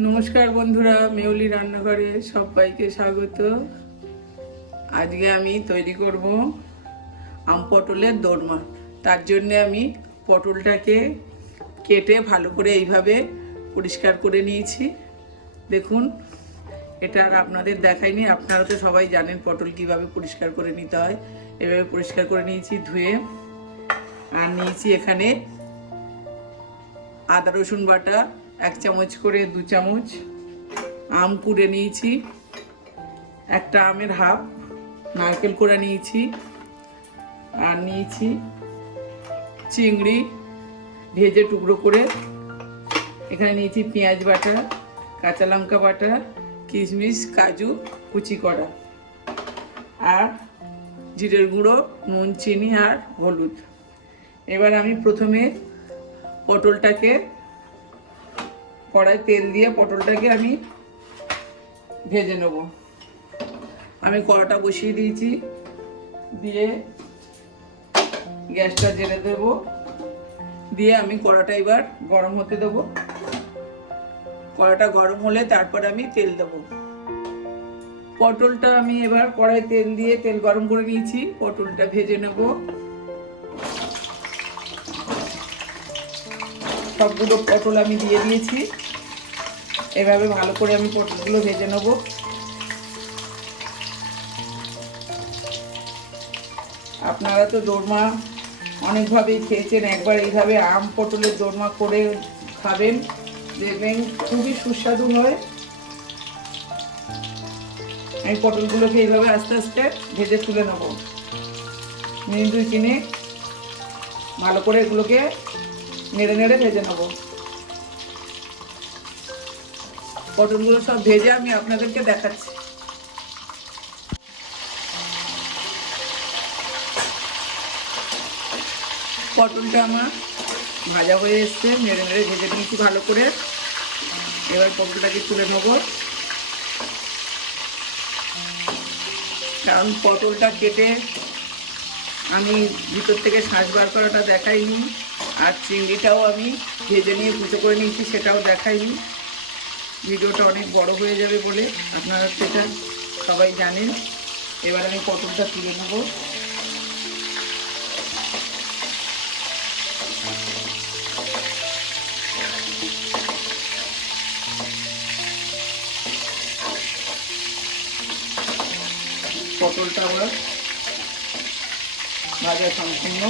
নমস্কার বন্ধুরা, মেউলি রান্নাঘরে সবাইকে স্বাগত। আজকে আমি তৈরি করব আম পটলের দোরমা। তার জন্য আমি পটলটাকে কেটে ভালো করে এইভাবে পরিষ্কার করে নিয়েছি। দেখুন, এটা আর আপনাদের দেখাইনি, আপনারা তো সবাই জানেন পটল কিভাবে পরিষ্কার করে নিতে হয়। এভাবে পরিষ্কার করে নিয়েছি ধুয়ে। আর নিয়েছি এখানে আদা রসুন বাটা 1 চামচ করে 2 চামচ, আম কুড়ে নিয়েছি, একটা আমের হাফ, নারকেল কোড়া নিয়েছি, আর নিয়েছি চিংড়ি ভেজে টুকরো করে। এখানে নিয়েছি পেঁয়াজ বাটা, কাঁচা লঙ্কা বাটা, কিশমিশ কাজু কুচি করা, আর জিরের গুঁড়ো, নুন, চিনি আর হলুদ। এবার আমি প্রথমে পটলটাকে কড়াই তেল দিয়ে পটলটাকে আমি ভেজে নেব। আমি কড়াটা বসিয়ে দিয়েছি, দিয়ে গ্যাসটা জ্বেলে দেব, দিয়ে আমি কড়াটা এবার গরম হতে দেব। কড়াটা গরম হলে তারপর আমি তেল দেব। পটলটা আমি এবার কড়াই তেল দিয়ে তেল গরম করে নিয়েছি, পটলটা ভেজে নেব। সবগুলো পটল আমি দিয়ে দিয়েছি। এভাবে ভালো করে আমি পটলগুলো ভেজে নেব। আপনারা তো দোরমা অনেকভাবেই খেয়েছেন, একবার এইভাবে আম পটলের দোরমা করে খাবেন, দেখবেন খুবই সুস্বাদু হয়। আমি পটলগুলোকে এইভাবে আস্তে আস্তে ভেজে তুলে নেব। মিনিট 2-3 ভালো করে এগুলোকে নেড়ে নেড়ে ভেজে নেব। পটলগুলো সব ভেজে আমি আপনাদেরকে দেখাচ্ছি। পটলটা আমার ভাজা হয়ে এসছে, নেড়ে নেড়ে ভেজে নিয়েছি ভালো করে। এবার পটলটাকে তুলে নেব, কারণ পটলটা কেটে আমি ভিতর থেকে শাঁস বার করাটা দেখাইনি, আর চিংড়িটাও আমি ভেজে নিয়ে কুচো করে নিয়েছি, সেটাও দেখাইনি। ভিডিওটা অনেক বড় হয়ে যাবে বলে আপনারা সেটা সবাই জানেন। এবার আমি পটলটা তুলে নেব। পটলটা আবার ভাজা সম্পূর্ণ।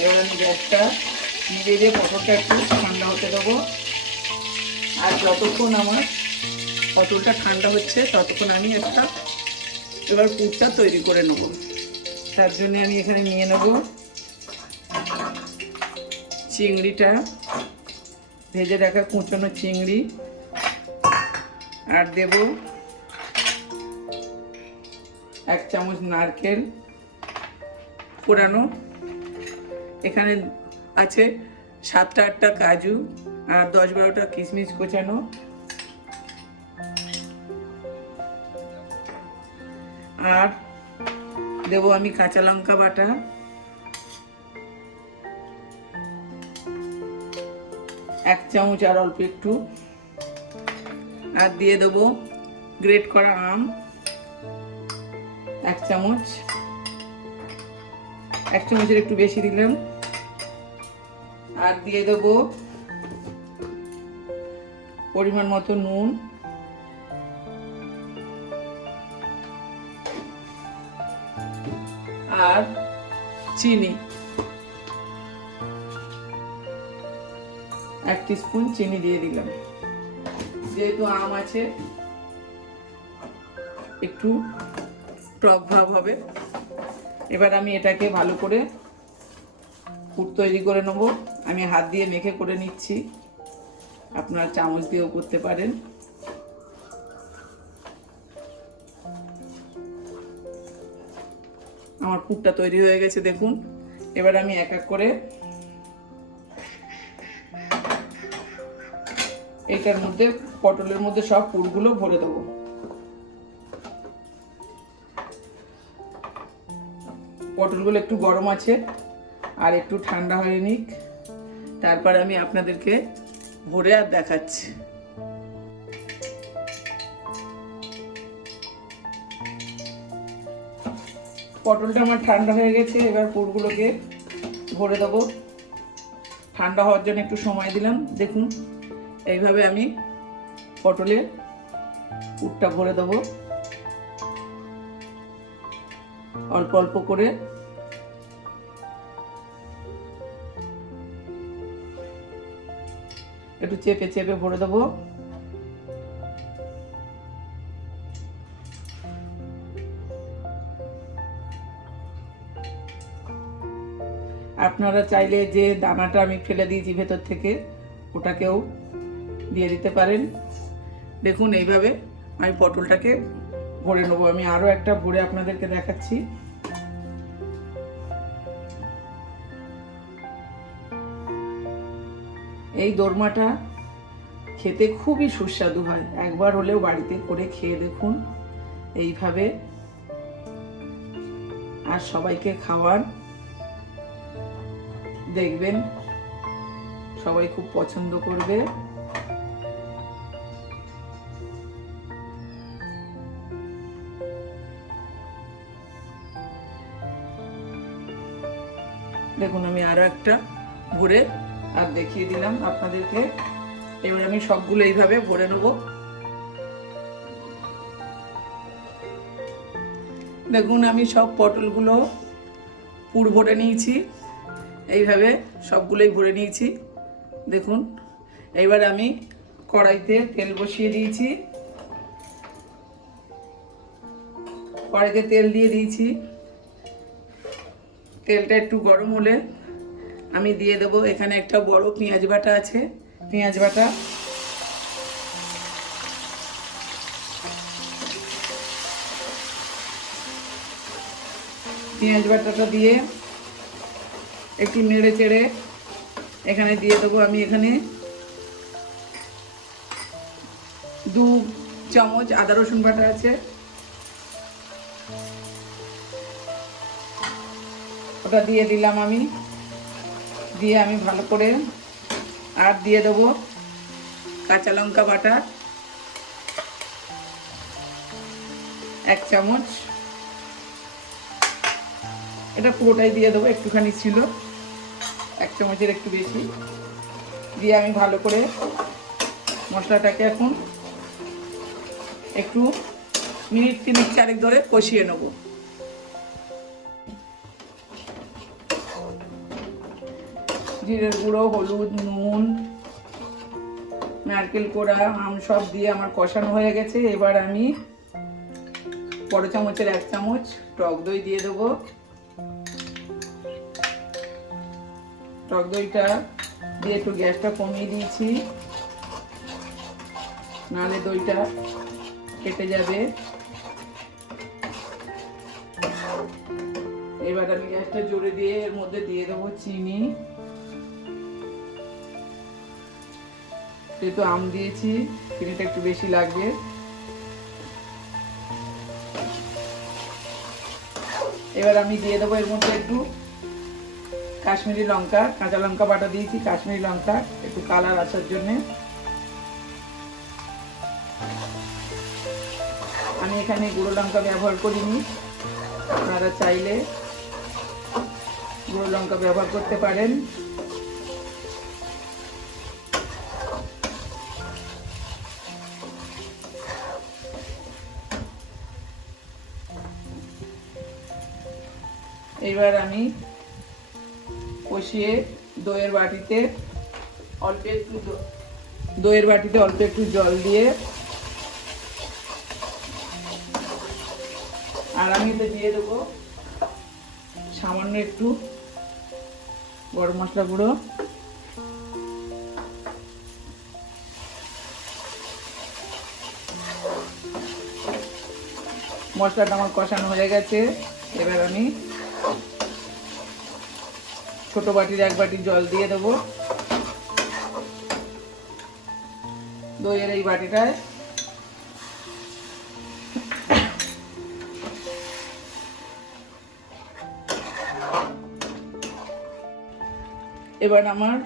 এবার আমি গ্যাসটা নিভিয়ে দিয়ে পটলটা একটু ঠান্ডা হতে দেবো। আর যতক্ষণ আমার পটলটা ঠান্ডা হচ্ছে ততক্ষণ আমি একটা এবার পুরটা তৈরি করে নেব। তার জন্য আমি এখানে নিয়ে নেব চিংড়িটা, ভেজে রাখা কুচনো চিংড়ি, আর দেব 1 চামচ নারকেল কোড়ানো। এখানে আছে 7-8টা কাজু আর 10-12টা কিশমিশ কোচানো, আর দেবো আমি কাঁচা লঙ্কা বাটা, 1 চামচ আর অল্প একটু, আর দিয়ে দেবো গ্রেট করা আম 1 চামচ, 1 চামচের একটু বেশি দিলাম। আর দিয়ে দেবো পরিমাণ মতো নুন, আর চিনি 1 টিস্পুন চিনি দিয়ে দিলাম। যেহেতু আম আছে একটু টক ভাব হবে। এবার আমি এটাকে ভালো করে পুর তৈরি করে নেব। আমি হাত দিয়ে মেখে করে নিচ্ছি, আপনারা চামচ দিয়েও করতে পারেন। আমার পুরটা তৈরি হয়ে গেছে দেখুন। এবার আমি এক এক করে এটার মধ্যে, পটলের মধ্যে সব পুরগুলো ভরে দেবো। পটলগুলো একটু গরম আছে আর একটু ঠান্ডা হয়ে নিক, তারপর আমি আপনাদেরকে ভরে আর দেখাচ্ছি। পটলটা আমার ঠান্ডা হয়ে গেছে, এবার পুরগুলোকে ভরে দেবো। ঠান্ডা হওয়ার জন্য একটু সময় দিলাম। দেখুন এইভাবে আমি পটলের পুরটা ভরে দেবো অল্প অল্প করে। একটু চেপে চেপে ভরে দেবো। আপনারা চাইলে যে দানাটা আমি ফেলে দিয়েছি ভেতর থেকে ওটাকেও দিয়ে দিতে পারেন। দেখুন এইভাবে আমি পটলটাকে ভরে নেবো। আমি আরও একটা ভরে আপনাদেরকে দেখাচ্ছি। এই দোরমাটা খেতে খুবই সুস্বাদু হয়, একবার হলেও বাড়িতে করে খেয়ে দেখুন এইভাবে, আর সবাইকে খাওয়ান। দেখবেন সবাই খুব পছন্দ করবে। দেখুন আমি আরো একটা ভরে আর দেখিয়ে দিলাম আপনাদেরকে। এবার আমি সবগুলো এইভাবে ভরে নেব। দেখুন আমি সব পটলগুলো পুর ভরে নিয়েছি, এইভাবে সবগুলোই ভরে নিয়েছি। দেখুন এইবার আমি কড়াইতে তেল বসিয়ে দিয়েছি, কড়াইতে তেল দিয়ে দিয়েছি। তেলটা একটু গরম হলে আমি দিয়ে দেবো, এখানে একটা বড় পেঁয়াজ বাটা আছে, পেঁয়াজ বাটা। পেঁয়াজ বাটাটা দিয়ে একটু নেড়ে চেড়ে এখানে দিয়ে দেবো আমি এখানে 2 চামচ আদা রসুন বাটা আছে, ওটা দিয়ে দিলাম আমি। দিয়ে আমি ভালো করে আর দিয়ে দেবো কাঁচা লঙ্কা বাটা 1 চামচ, এটা পুরোটাই দিয়ে দেবো, একটুখানি ছিল 1 চামচের একটু বেশি। দিয়ে আমি ভালো করে মশলাটাকে এখন একটু মিনিট 3-4 ধরে কষিয়ে নেব। জিরের গুঁড়ো, হলুদ, নুন, নারকেল কোড়া, আম সব দিয়ে আমার কষানো হয়ে গেছে। এবার আমি বড় চামচের 1 চামচ টক দই দিয়ে দেবো। টক দইটা দিয়ে একটু গ্যাসটা কমিয়ে দিয়েছি, নাহলে দইটা কেটে যাবে। এবার আমি গ্যাসটা জোরে দিয়ে এর মধ্যে দিয়ে দেবো চিনি। যেহেতু আম দিয়েছি চিনিটা একটু বেশি লাগবে। এবার আমি দিয়ে দেবো এর মধ্যে একটু কাশ্মীরি লঙ্কা, কাঁচা লঙ্কা বাটা দিয়েছি, কাশ্মীরি লঙ্কা একটু কালার আসার জন্য। আমি এখানে গুঁড়ো লঙ্কা ব্যবহার করিনি, আপনারা চাইলে গুঁড়ো লঙ্কা ব্যবহার করতে পারেন। এবার আমি কষিয়ে দইয়ের বাটিতে অল্প একটু জল দিয়ে, আর আমি এতে দিয়ে দেবো সামান্য একটু গরম মশলা গুঁড়ো। মশলাটা আমার কষানো হয়ে গেছে। এবার আমি ছোট বাটির 1 বাটি জল দিয়ে দেবো দইয়ের এই বাটিটায়। এবার আমার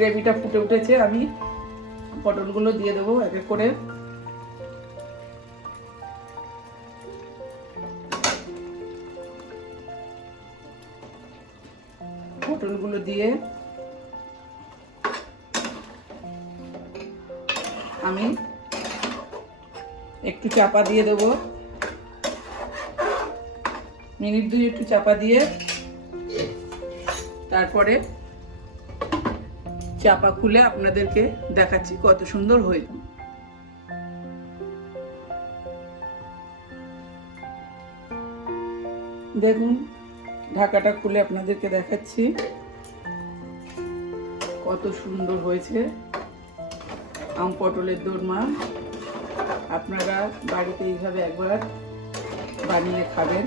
গ্রেভিটা ফুটে উঠেছে, আমি পটলগুলো দিয়ে দেবো এক এক করে। পটলগুলো দিয়ে আমি একটু চাপা দিয়ে দেবো, মিনিট 2 একটু চাপা দিয়ে তারপরে চাপা খুলে আপনাদেরকে দেখাচ্ছি কত সুন্দর হয়েছে। দেখুন ঢাকাটা খুলে আপনাদেরকে দেখাচ্ছি কত সুন্দর হয়েছে আম পটলের দোরমা। আপনারা বাড়িতে এইভাবে একবার বানিয়ে খাবেন,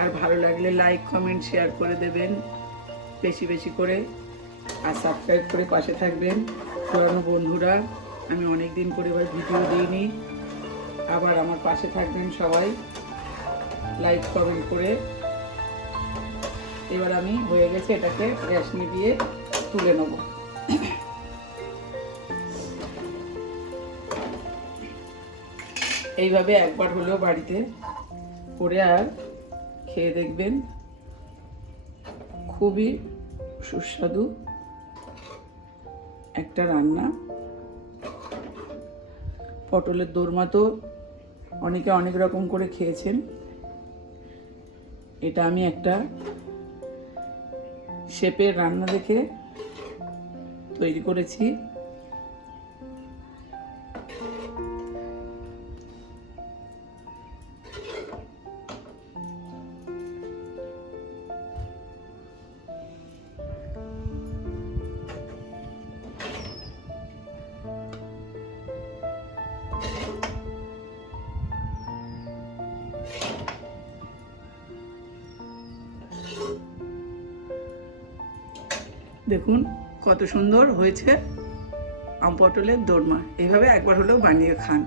আর ভালো লাগলে লাইক কমেন্ট শেয়ার করে দেবেন বেশি বেশি করে, আর সাবস্ক্রাইব করে পাশে থাকবেন। পুরানো বন্ধুরা, আমি অনেক দিন করে এবার ভিডিও দিইনি, আবার আমার পাশে থাকবেন সবাই লাইক কমেন্ট করে। এবার আমি হয়ে গেছে, এটাকে গ্যাস নিভিয়ে তুলে নেব। এইভাবে একবার হলেও বাড়িতে করে আর খেয়ে দেখবেন, খুবই সুস্বাদু একটা রান্না। পটলের দোরমা তো অনেকে অনেক রকম করে খেয়েছেন, এটা আমি একটা শেপের রান্না দেখে তৈরি করেছি। দেখুন কত সুন্দর হয়েছে আম পটলের দোরমা। এইভাবে একবার হলেও বানিয়ে খান।